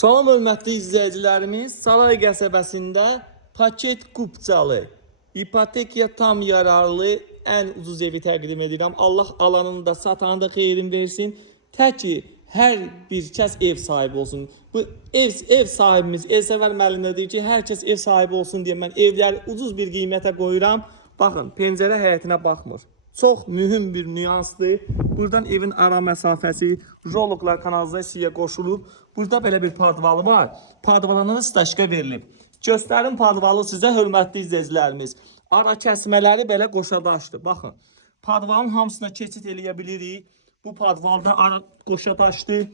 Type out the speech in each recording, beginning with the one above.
Salam hörmətli izləyicilərimiz, Saray qəsəbəsində paket kupçalı, ipotekaya tam yararlı ən ucuz evi təqdim edirəm. Allah alanını da satanı da xeyrin versin. Təki hər bir kəs ev sahibi olsun. Bu ev sahibimiz Elsəvər müəllimə deyir ki, hər kəs ev sahibi olsun deyə mən evləri ucuz bir qiymətə qoyuram. Baxın, pəncərə həyətinə baxmır. Çox mühüm bir nüansdır. Buradan evin ara məsafəsi, roloklar kanalizasiyaya qoşulub. Burada belə bir padvalı var. Padvalına staşka verilib. Göstərim padvalı sizə hörmətli izləyicilərimiz. Ara kəsmələri belə qoşadaşdır. Baxın, padvalın hamısına keçid eləyə bilirik. Bu padvalda ara qoşadaşdır.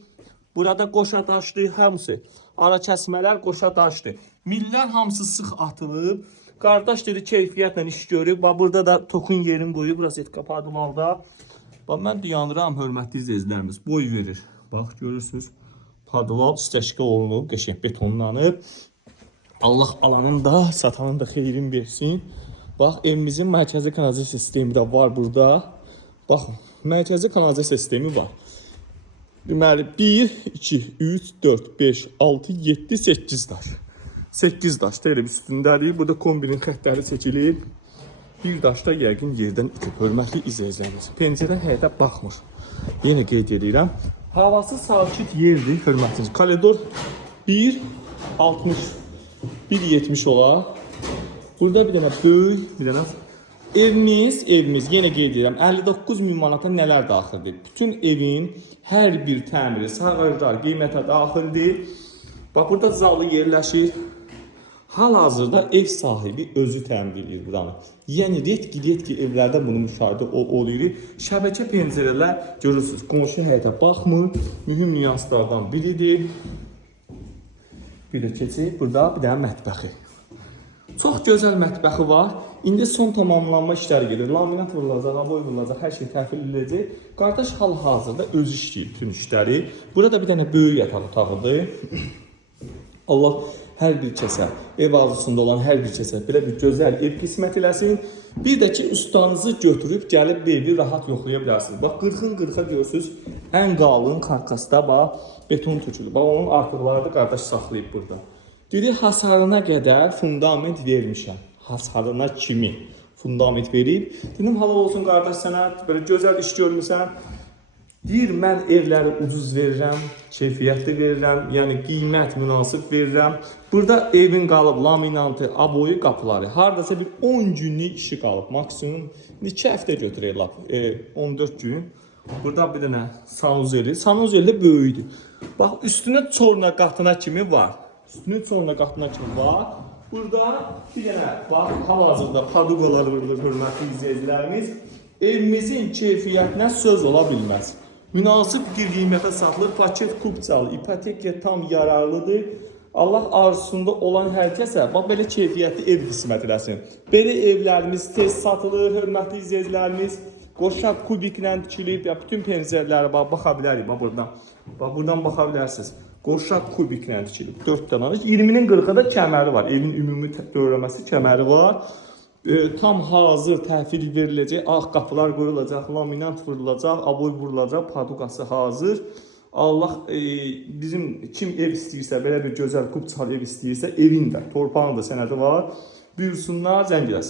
Burada qoşadaşdır hamısı. Ara kəsmələr qoşadaşdır. Millər hamısı sıx atılıb. Qardaş dedi keyfiyyətlə iş görüb. Burada da tokun yerini qoyub. Rozetka padvalda. Mən dayanıram hörmətli izləyicilərimiz. Boy verir. Bax görürsünüz. Padval istəşkə olunub, qəşəng betonlanıb. Allah alanın da, satanın da xeyrin versin. Bax, evimizin mərkəzi kanalizasiya sistemi də var burada. Baxın, mərkəzi kanalizasiya sistemi var. Deməli, 1, 2, 3, 4, 5, 6, 7, 8 daş. 8 daş da elə bir üstündədir. Burada kombinin xəttləri çəkilir. Bir daş da yəqin yerdən itib. Hörmətli izləyicilərimiz. Pəncərə həyətə baxmır. Yenə qeyd edirəm. Havası sakit yerdir, hörmətiniz. Koridor 1.60, 1.70 olar. Burada bir dənə böyük, bir dənə evimiz yenə qeyd edirəm. 59.000 manata nələr daxildir? Bütün evin hər bir təmiri, sağırlar qiymətə daxildir. Bax, burada zalı yerləşir. Hal-hazırda ev sahibi özü təmin edir buranı. Yəni, retki evlərdə bunu müşahidə oluyor. Şəbəkə pəncərələr görürsünüz. Qonşu həyətə baxmır. Mühüm nüanslardan biridir. Bir də keçib. Burada bir dənə mətbəxi. Çox gözəl mətbəxi var. İndi son tamamlanma işləri gedir. Laminat vurulacaq, aboy vurulacaq, hər şey təhvil ediləcək. Qardaş hal-hazırda özü işləyir bütün işləri. Burada bir dənə böyük yataq otağıdır. Allah hər bir kəsə, ev arzusunda olan hər bir kəsə belə bir gözəl ev qismət eləsin. Bir də ki, ustanızı götürüb, gəlib bir evi rahat yoxlaya bilərsiniz. Bax, 40-40-a görürsünüz, ən qalın karkasda bax, beton tökülür. Bax, onun artıqları da qardaş saxlayıb burada. Dedi, hasarına qədər fundament vermişəm. Hasarına kimi fundament verib. Dedim, halal olsun qardaş, sənə belə gözəl iş görmüsən. Deyir, mən evləri ucuz verirəm, keyfiyyətli verirəm, yəni qiymət münasib verirəm. Burada evin qalıb laminantı, aboyu, qapıları. Haradasa bir 10 günlük işi qalıb, maksimum 2 həftə götürək, 14 gün. Burada bir dənə sanuzeli. Sanuzeli də böyüdür. Bax, üstünə çorna qatına kimi var. Üstünə çorna qatına kimi var. Burada bir dənə, bax, hal-hazırda paduqalar vurulur, hörmətli izləyicilərimiz. Evimizin keyfiyyətinə söz ola bilməz. Münasib bir qiymətə satılır, paket kupçalı, ipotekaya tam yararlıdır. Allah arzusunda olan hər kəsə bax belə keyfiyyətli ev qismət eləsin. Belə evlərimiz tez satılır, hörmətli izləyicilərimiz. Qoşaq kubiklə tikilib, bütün pəncərələrə baxa bilərik buradan. Bax, buradan baxa bilərsiniz. Qoşaq kubiklə tikilib, 4 dənə. 20-nin 40-a da kəməri var, evin ümumi dövrəməsi kəməri var. Tam hazır təhvil veriləcək, ağ qapılar qoyulacaq, laminat vurulacaq, aboy vurulacaq, paduqası hazır. Allah bizim kim ev istəyirsə, belə bir gözəl kupçalı ev istəyirsə, evin də, torpağın da sənədi var. Buyursunlar, zəng eləsin.